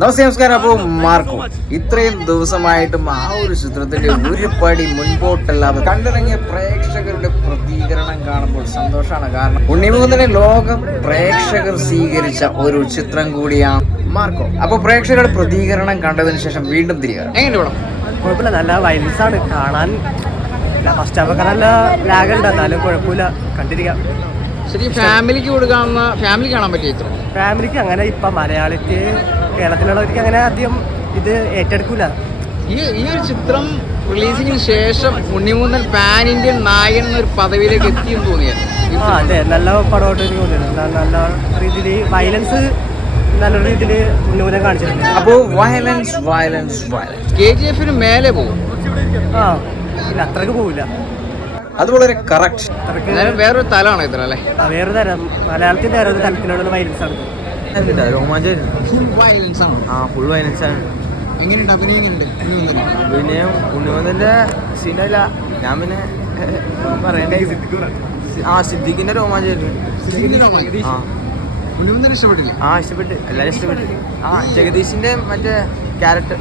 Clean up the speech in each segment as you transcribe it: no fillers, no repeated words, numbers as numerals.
നമസ്കാരം. അപ്പോൾ മാർക്കോ ഇത്രയും ദിവസമായിട്ടും ആ ഒരു ചിത്രത്തിന്റെ ഒരു പടി മുൻപോട്ടല്ലാതെ കണ്ടിറങ്ങിയ പ്രേക്ഷകരുടെ പ്രതികരണം കാണുമ്പോൾ സന്തോഷമാണ്. കാരണം ഉണ്ണിമുകുന്ദനെ ലോകം പ്രേക്ഷകർ സ്വീകരിച്ച ഒരു ചിത്രം കൂടിയാണ് മാർക്കോ. അപ്പോൾ പ്രേക്ഷകരുടെ പ്രതികരണം കണ്ടതിന് ശേഷം വീണ്ടും തിരികെ എങ്ങനെ വേണം? കുഴപ്പമില്ല, നല്ല വയലൻസ് ആണ് കാണാൻ. ഫസ്റ്റ് ഹാഫ് ഒക്കെ നല്ല ലാഗ് ഉണ്ട്, എന്നാലും കുഴപ്പമില്ല, കണ്ടിരിക്കാം. ശരി, ഫാമിലിക്ക് കൊടുക്കാവുന്ന ഫാമിലി കാണാൻ പറ്റിയ ചിത്രം. ഫാമിലിക്ക് അങ്ങനെ ഇപ്പം മലയാളിക്ക് കേരളത്തിലുള്ളവർക്ക് അങ്ങനെ ആദ്യം ഇത് ഏറ്റെടുക്കൂല. ഈ ഒരു ചിത്രം റിലീസിങ്ങിന് ശേഷം ഉണ്ണിമുകുന്ദൻ പാൻ ഇന്ത്യൻ നായകൻ എന്നൊരു പദവിയിലേക്ക് എത്തിയെന്ന് തോന്നിയായിരുന്നു. അതെ, നല്ല പടമായിട്ട് എനിക്ക് തോന്നിയിട്ടുണ്ട്. നല്ല രീതിയിൽ വയലൻസ് നല്ല രീതിയിൽ ഉണ്ണിമുകുന്ദൻ കാണിച്ചിട്ടുണ്ട്. അപ്പോൾ വയലൻസ് വയലൻസ് വയലൻസ് KGF മേലെ പോകും. പിന്നെ അത്രക്ക് പോവില്ല. അത് വളരെ കറക്റ്റ്. വേറൊരു തലമാണ് ഇത്ര അല്ലേ? വേറെ തരം മലയാളത്തിന്റെ വേറെ തലത്തിലുള്ള വയലൻസ് ആണ്. ഫുൾ വയലൻസ് ആണ്. അഭിനയം ഉണ്ണിമുകുന്ദന്റെ സീനല്ല. ഞാൻ പിന്നെ പറയണ്ടേ, സിദ്ദിഖിന്റെ രോമാഞ്ചായിരുന്നു. ഇഷ്ടപ്പെട്ട്, എല്ലാരും ഇഷ്ടപ്പെട്ട്. ജഗദീഷിന്റെ മറ്റേ ക്യാരക്ടർ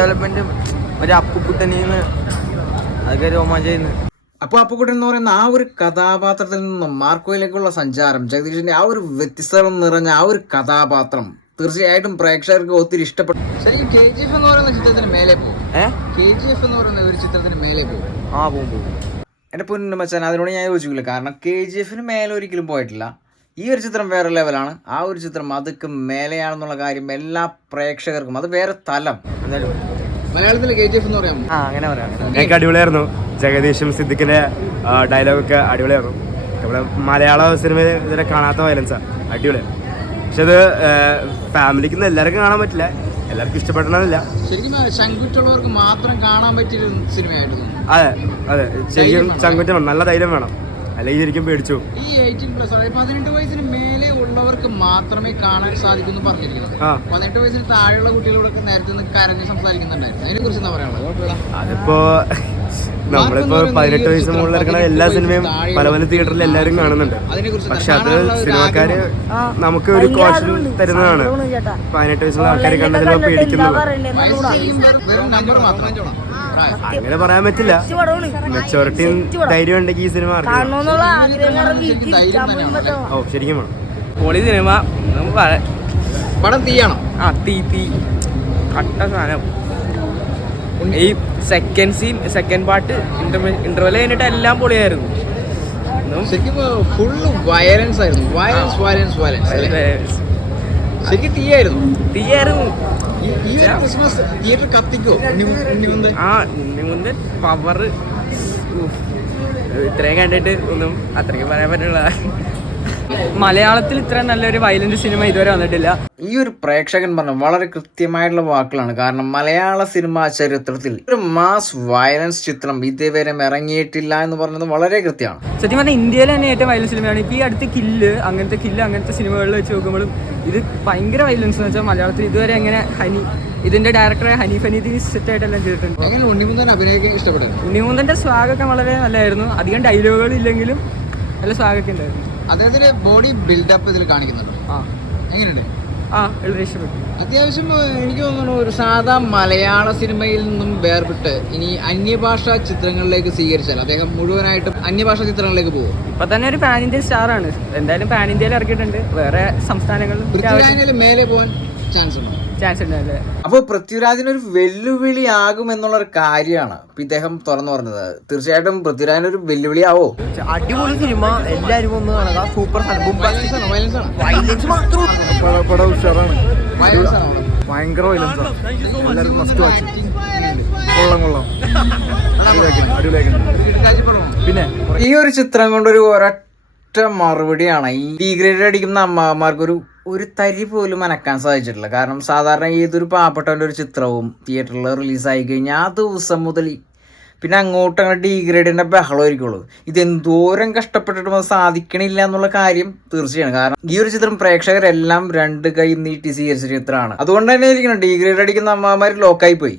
ഡെവലപ്മെന്റും മറ്റേ അപ്പുക്കുട്ടനീന്ന് അതൊക്കെ രോമാഞ്ചായിരുന്നു. അപ്പോൾ അപ്പുക്കുട്ടൻ എന്ന് പറയുന്ന ആ ഒരു കഥാപാത്രത്തിൽ നിന്നും മാർക്കോയിലേക്കുള്ള സഞ്ചാരം, ജഗദീഷിന്റെ ആ ഒരു വ്യത്യസ്തത നിറഞ്ഞ ആ ഒരു കഥാപാത്രം തീർച്ചയായിട്ടും പ്രേക്ഷകർക്ക് ഒത്തിരി ഇഷ്ടപ്പെട്ടു. ശരിക്കും KGF എന്ന് പറയുന്ന ചിത്രത്തിന് മേലെ പോകും. KGF എന്ന് പറയുന്ന ഒരു ചിത്രത്തിന് മേലെ പോകും. പോകും. എന്റെ പൊന്നു മച്ചാൻ, അതിനോട് ഞാൻ യോജിക്കില്ല. കാരണം KGF മേലെ ഒരിക്കലും പോയിട്ടില്ല. ഈ ഒരു ചിത്രം വേറെ ലെവലാണ്. ആ ഒരു ചിത്രം അതൊക്കെ മേലെയാണെന്നുള്ള കാര്യം എല്ലാ പ്രേക്ഷകർക്കും, അത് വേറെ തലം. എന്തായാലും മലയാളത്തിലെ KGF എന്ന് പറയാം. അങ്ങനെ പറയാം. എനിക്ക് അടിപൊളിയായിരുന്നു. ജഗദീഷും സിദ്ദിഖിന്റെ ഡയലോഗൊക്കെ അടിപൊളിയായിരുന്നു. നമ്മുടെ മലയാള സിനിമയിൽ ഇതുവരെ കാണാത്ത വയലൻസാണ്, അടിപൊളിയാണ്. പക്ഷെ അത് ഫാമിലിക്ക് എല്ലാവർക്കും കാണാൻ പറ്റില്ല, എല്ലാവർക്കും ഇഷ്ടപ്പെടണമെന്നില്ല. ശരിക്കും ചങ്കുറ്റുള്ളവർക്ക് മാത്രം കാണാൻ പറ്റിയ സിനിമയായിരുന്നു. അതെ അതെ, ശരിക്കും ചങ്കുറ്റം നല്ല ധൈര്യം വേണം, അല്ലെങ്കിൽ ശരിക്കും പേടിച്ചു. ഈ 18+, അതായത് 18 വയസ്സിന് മേലെ ഉള്ളവർക്ക് മാത്രമേ കാണാൻ സാധിക്കുമെന്ന് പറഞ്ഞിരിക്കുന്നത്. 18 വയസ്സിന് താഴെയുള്ള കുട്ടികളോടൊക്കെ നേരത്തെ നിന്ന് കരഞ്ഞ് സംസാരിക്കുന്നുണ്ടായിരുന്നു. അതിനെ കുറിച്ച് എന്താ പറയാനുള്ളത്? അതിപ്പോ നമ്മളിപ്പോ 18 വയസ്സ് മുകളിൽ ഇറങ്ങുന്ന എല്ലാ സിനിമയും പല പല തിയേറ്ററിൽ എല്ലാവരും കാണുന്നുണ്ട്. പക്ഷെ അത് സിനിമക്കാര് നമുക്ക് ഒരു കോഷൻ തരുന്നതാണ്. 18 വയസ്സുള്ള ആൾക്കാരെ കണ്ട ചിലപ്പോൾ പേടിക്കുന്നത്. അങ്ങനെ പറയാൻ പറ്റില്ല. മെച്ചോറിറ്റിയും ധൈര്യം ഉണ്ടെങ്കിൽ ഈ സിനിമ ശരിക്കും വേണം. പൊളി സിനിമ. പടം തീയാണോ? തീ കട്ട സാധനം. ഈ സെക്കൻഡ് പാർട്ട് ഇന്റർവെൽ കഴിഞ്ഞിട്ട് എല്ലാം പൊളിയായിരുന്നു. ശരിക്കും ഫുള്ള് വയലൻസ് ആയിരുന്നു. വയലൻസ് ശരിക്കും തീയായിരുന്നു. ക്രിസ്മസ് തിയേറ്റർ കത്തിക്കോ ഉണ്ണിമുകുന്ദൻ പവർ ഇത്രയും കണ്ടിട്ട് ഒന്നും അത്രയ്ക്ക് പറയാൻ പറ്റില്ല. മലയാളത്തിൽ ഇത്ര നല്ലൊരു വയലന്റ് സിനിമ ഇതുവരെ വന്നിട്ടില്ല. ഈ ഒരു പ്രേക്ഷകൻ പറഞ്ഞ വളരെ കൃത്യമായിട്ടുള്ള വാക്കുകളാണ്. കാരണം മലയാള സിനിമാ ചരിത്രത്തിൽ ഒരു മാസ് വയലൻസ് ചിത്രം ഇതേവരെ ഇറങ്ങിയിട്ടില്ല എന്ന് പറഞ്ഞത് വളരെ കൃത്യമാണ്. സത്യം പറഞ്ഞാൽ ഇന്ത്യയിലെ തന്നെ ഏറ്റവും വയലൻസ് സിനിമയാണ്. ഇപ്പോൾ ഈ അടുത്ത് അങ്ങനത്തെ സിനിമകളിൽ വെച്ച് നോക്കുമ്പോഴും ഇത് ഭയങ്കര വയലൻസ് എന്ന് വെച്ചാൽ മലയാളത്തിൽ ഇതുവരെ എങ്ങനെ ഇതിന്റെ ഡയറക്ടറെ ഹനീഫ് അനീതി സെറ്റായിട്ടെല്ലാം ചെയ്തിട്ടുണ്ട്. ഉണ്ണിമുകുന്ദൻ അഭിനയിക്കാൻ ഇഷ്ടപ്പെട്ടു. ഉണ്ണിമുകുന്ദന്റെ സ്വാഗൊക്കെ വളരെ നല്ലതായിരുന്നു. അധികം ഡയലോഗുകൾ ഇല്ലെങ്കിലും നല്ല സ്വാഗൊക്കെ ഉണ്ടായിരുന്നു. അദ്ദേഹത്തിന്റെ ബോഡി ബിൽഡപ്പ് ഇതിൽ കാണിക്കുന്നുണ്ട്. എങ്ങനെയുണ്ട്? വളരെ ഇഷ്ടപ്പെട്ടു. അത്യാവശ്യം എനിക്ക് തോന്നുന്നു ഒരു സാധാ മലയാള സിനിമയിൽ നിന്നും വേർപെട്ട് ഇനി അന്യഭാഷാ ചിത്രങ്ങളിലേക്ക് സ്വീകരിച്ചാൽ അദ്ദേഹം മുഴുവനായിട്ടും അന്യഭാഷാ ചിത്രങ്ങളിലേക്ക് പോകും. ഇപ്പൊ തന്നെ ഒരു പാൻ ഇന്ത്യൻ സ്റ്റാർ ആണ്. എന്തായാലും പാൻ ഇന്ത്യയിൽ ഇറക്കിയിട്ടുണ്ട്. വേറെ സംസ്ഥാനങ്ങളിലും മേലെ പോകാൻ ചാൻസ് ഉണ്ട്. അല്ലേ? അപ്പോൾ പൃഥ്വിരാജിനൊരു വെല്ലുവിളി ആകും എന്നുള്ള ഒരു കാര്യമാണ് ഇദ്ദേഹം തുറന്നു പറഞ്ഞത്. തീർച്ചയായിട്ടും പൃഥ്വിരാജിനൊരു വെല്ലുവിളി ആവോ? അടിപൊളി സിനിമ, എല്ലാവരും ഒന്ന് കാണുക. സൂപ്പർ പടം ഉഷാറാണ്, ഭയങ്കര വയലൻസ് ആണ്. എല്ലാവർക്കും മസ്റ്റ് വാച്ച്. കൊള്ളാം. പിന്നെ ഈ ഒരു ചിത്രം കൊണ്ടൊരു ഒരൊറ്റ മറുപടിയാണ് ഈ ഡീഗ്രേഡ് അടിക്കുന്ന അമ്മമാർക്ക് ഒരു തരി പോലും അനക്കാൻ സാധിച്ചിട്ടില്ല. കാരണം സാധാരണ ഏതൊരു പാവപ്പെട്ടവൻ്റെ ഒരു ചിത്രവും തിയേറ്ററിൽ റിലീസായി കഴിഞ്ഞാൽ ആ ദിവസം മുതൽ പിന്നെ അങ്ങോട്ട് അങ്ങനെ ഡീഗ്രേഡിൻ്റെ ബഹളമായിരിക്കുള്ളൂ. ഇതെന്തോരം കഷ്ടപ്പെട്ടിട്ടും അത് സാധിക്കണില്ല എന്നുള്ള കാര്യം തീർച്ചയാണ്. കാരണം ഈ ഒരു ചിത്രം പ്രേക്ഷകരെല്ലാം 2 കൈ നീട്ടി സ്വീകരിച്ച ചിത്രമാണ്. അതുകൊണ്ട് തന്നെ ഇരിക്കണം ഡീഗ്രേഡ് അടിക്കുന്ന അമ്മമാർ ലോക്കായി പോയി.